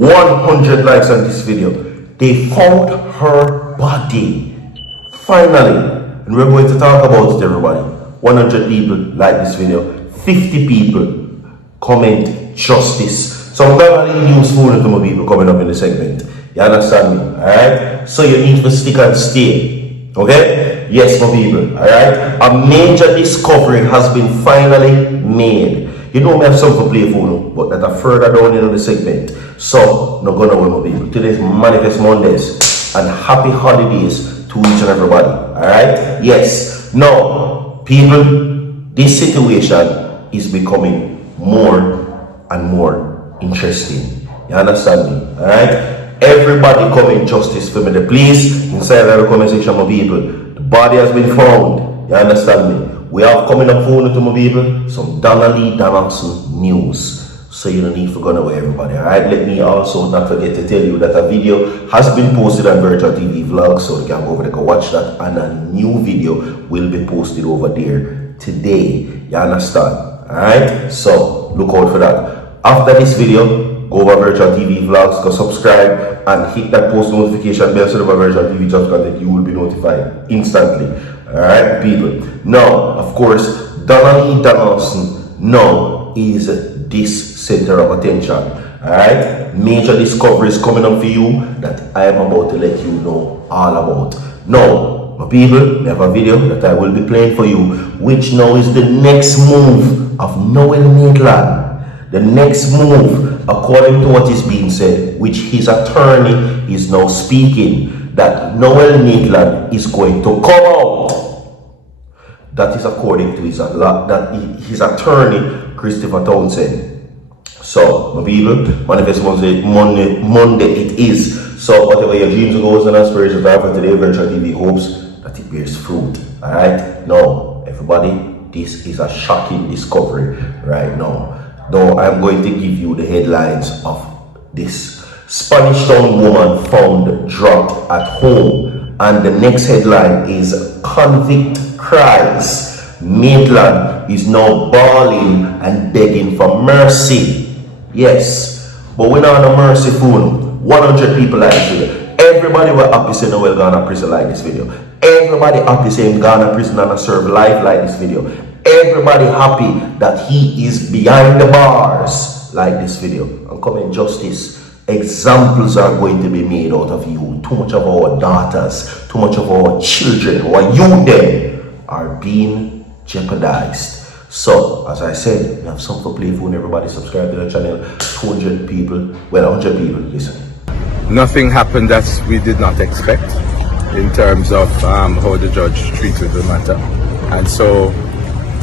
100 likes on this video. They found her body. Finally. And we're going to talk about it, everybody. 100 people like this video. 50 people comment justice. So I'm going to use phone to my people coming up in the segment. You understand me? Alright? So you need to stick and stay. Okay? Yes, my people. Alright? A major discovery has been finally made. You know me have something to play for now, but that are further down in the segment. So, no gonna win, my people. Today's Manifest Mondays and happy holidays to each and everybody. Alright? Yes. Now, people, this situation is becoming more and more interesting. You understand me? Alright? Everybody comment justice for me. Please, inside the comment section, my people. The body has been found. You understand me? We have coming up phone to my people some Donna news. So you don't need to go away, everybody. Alright, let me also not forget to tell you that a video has been posted on B0dy TV vlog, so you can go over there, go watch that, and a new video will be posted over there today. You understand? Alright, so look out for that. After this video, go over B0dy TV vlogs, go subscribe and hit that post notification bell so that B0dy TV just content you will be notified instantly. Alright, people. Now, of course, Donna now is this center of attention. Alright, major discoveries coming up for you that I am about to let you know all about. Now, my people, we have a video that I will be playing for you, which now is the next move of Noel Maitland. The next move, according to what is being said, which his attorney is now speaking, that Noel Maitland is going to come out. That is according to his attorney, Christopher Townsend. So, my people, Manifest Monday it is. So, whatever your dreams, goals, and aspirations are for today, B0dy TV hopes that it bears fruit. Alright? Now, everybody, this is a shocking discovery right now. Though I'm going to give you the headlines of this. Spanish town woman found dropped at home, and the next headline is convict cries. Maitland is now bawling and begging for mercy. Yes, but we're not on a mercy phone. 100 people like this video. Everybody were happy saying Noel gonna prison like this video. Everybody happy saying Ghana prison and serve life like this video. Everybody happy that he is behind the bars like this video. And coming justice. Examples are going to be made out of you. Too much of our daughters, too much of our children, our youth them are being jeopardized. So, as I said, we have something to play for. Everybody subscribe to the channel. 200 people, well, 100 people, listen. Nothing happened that we did not expect in terms of how the judge treated the matter. And so,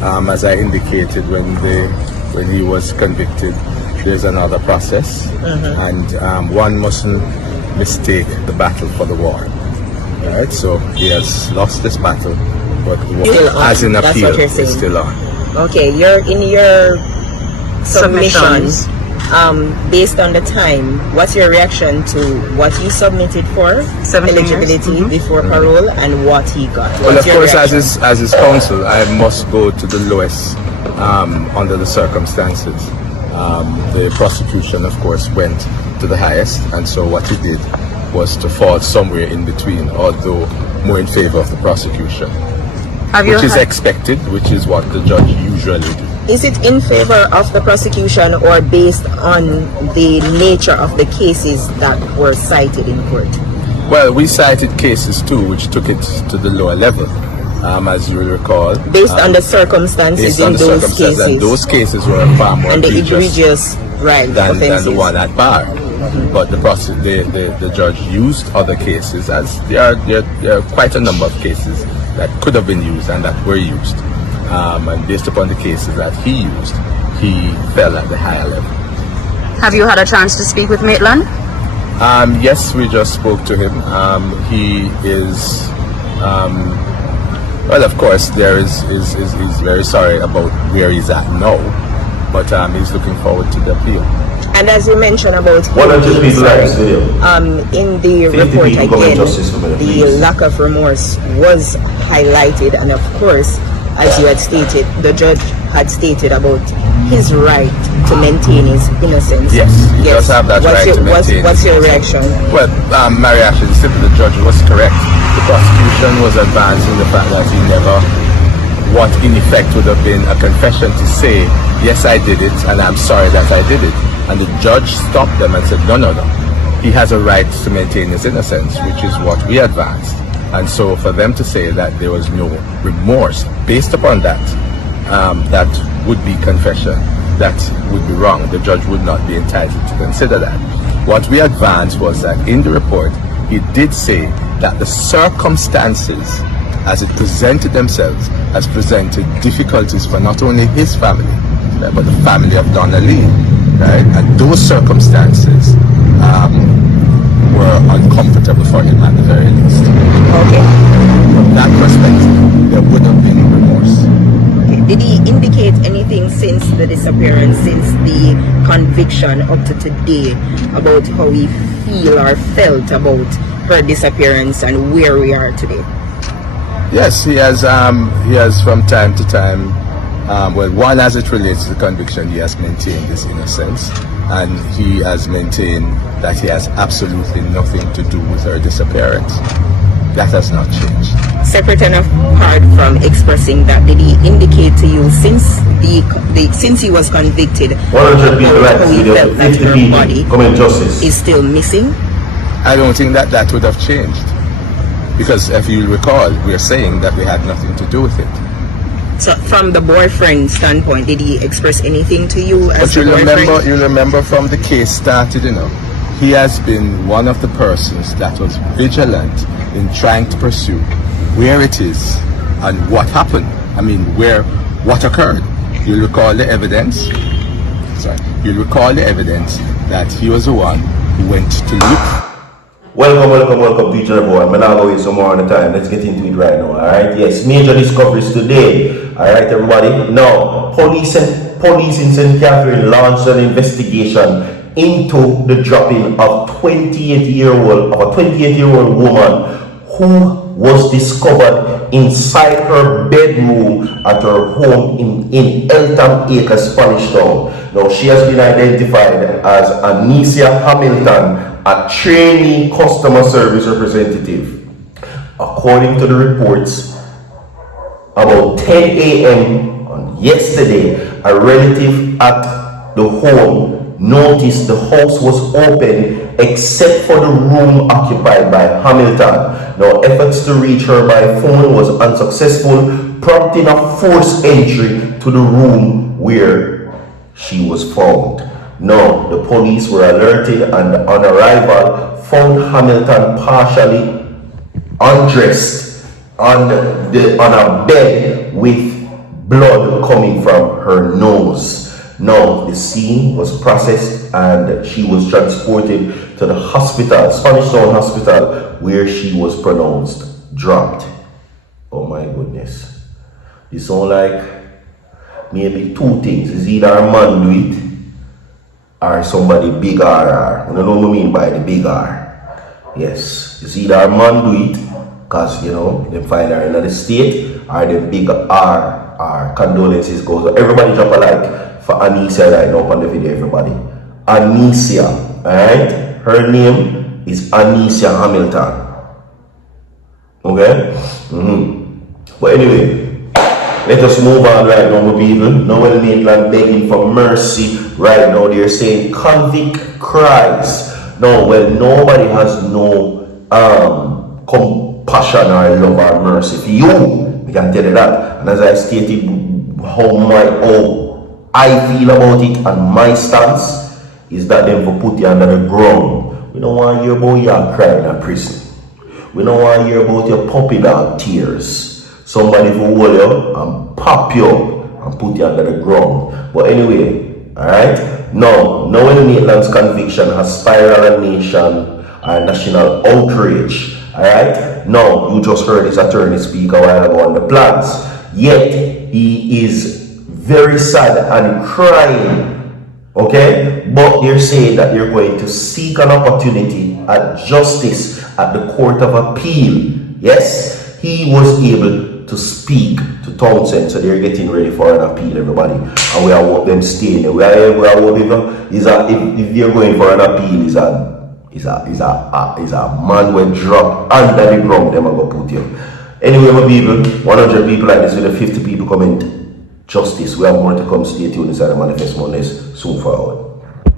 as I indicated when he was convicted, there's another process, and one mustn't mistake the battle for the war. Right? So he has lost this battle, but as in appeal, it's still on. Okay, you're in your submissions. Based on the time, what's your reaction to what he submitted for eligibility before parole and what he got? Well, of course, as his counsel, I must go to the lowest under the circumstances. The prosecution, of course, went to the highest, and so what he did was to fall somewhere in between, although more in favor of the prosecution, which is expected, which is what the judge usually do. Is it in favor of the prosecution or based on the nature of the cases that were cited in court? Well, we cited cases too, which took it to the lower level. As you will recall, based on the circumstances in those cases, and those cases were far more and the egregious than the one at bar. But the judge used other cases, as there are quite a number of cases that could have been used and that were used, and based upon the cases that he used, he fell at the higher level. Have you had a chance to speak with Maitland? Yes, we just spoke to him. He is. Well, of course, he's very sorry about where he's at now, but he's looking forward to the appeal. And as you mentioned about 100 people like this video. In the report again, the lack of remorse was highlighted, and of course, as you had stated, the judge had stated about his right to maintain his innocence. Yes, he does have that right to maintain. What's your reaction? Well, my reaction is simply the judge was correct. The prosecution was advancing the fact that he never, what in effect would have been a confession to say, yes, I did it, and I'm sorry that I did it. And the judge stopped them and said, no. He has a right to maintain his innocence, which is what we advanced. And so for them to say that there was no remorse based upon that, that would be confession. That would be wrong. The judge would not be entitled to consider that. What we advanced was that in the report, he did say that the circumstances as it presented themselves has presented difficulties for not only his family, but the family of Donna Lee, right? And those circumstances were uncomfortable for him at the very least. Okay. From that perspective, there would have been remorse. Did he indicate anything since the disappearance, since the conviction up to today, about how he feel or felt about her disappearance and where we are today? Yes, he has from time to time, well, one, as it relates to the conviction, he has maintained his innocence, and he has maintained that he has absolutely nothing to do with her disappearance. That has not changed. Separate and apart from expressing that, did he indicate to you since since he was convicted, 100 people like this video, 50 people, body commit justice. is still missing? I don't think that would have changed. Because if you recall, we are saying that we had nothing to do with it. So from the boyfriend standpoint, did he express anything to you as But a boyfriend? you remember from the case started, he has been one of the persons that was vigilant in trying to pursue where it is and what happened. I mean, what occurred. You recall the evidence. You recall the evidence that he was the one who went to look. Welcome to each and everyone. I'm not going to waste some more on the time. Let's get into it right now. Alright, yes, major discoveries today. Alright, everybody. Now, police in St. Catherine launched an investigation into the dropping of a 28-year-old woman who was discovered inside her bedroom at her home in Eltham Acres, Spanish Town. Now, she has been identified as Anicia Hamilton, a trainee customer service representative. According to the reports, about 10 a.m. on yesterday, a relative at the home noticed the house was open except for the room occupied by Hamilton. Now, efforts to reach her by phone was unsuccessful, prompting a forced entry to the room where she was found. Now, the police were alerted and on arrival found Hamilton partially undressed on a bed with blood coming from her nose. Now, the scene was processed and she was transported to the hospital, Spanish Town Hospital, where she was pronounced dropped. Oh my goodness. This sounds like maybe two things. It's either a man do it or somebody big R. I don't know what I mean by the big R. Yes, it's either a man do it because, they find her in the state, or the big R. Condolences goes. So everybody drop a like for Anicia right now on the video, everybody. Anicia, alright? Her name is Anicia Hamilton. Okay? But anyway, let us move on right now, my people. Noel Maitland begging for mercy right now. They're saying convict cries. No, well, nobody has no compassion or love or mercy for you. We can tell you that. And as I stated, how I feel about it and my stance is that them for put you under the ground. We don't want to hear about you crying in prison. We don't want to hear about your puppy dog tears. Somebody will hold you and pop you up and put you under the ground. But anyway, alright? Now, Noel Maitland's conviction has spiraled a national outrage. Alright? Now, you just heard his attorney speak a while ago on the plans. Yet, he is very sad and crying. Okay? But they're saying that they're going to seek an opportunity at justice at the Court of Appeal. Yes? He was able to speak to Townsend, so they're getting ready for an appeal, everybody. And we are hope them staying there. We are hoping if you're going for an appeal, is a man will drop under the ground, them are going to put you. Anyway, my people, 100 people like this with the 50 people comment justice. We have more to come. Stay tuned inside the Manifest Mondays soon forward.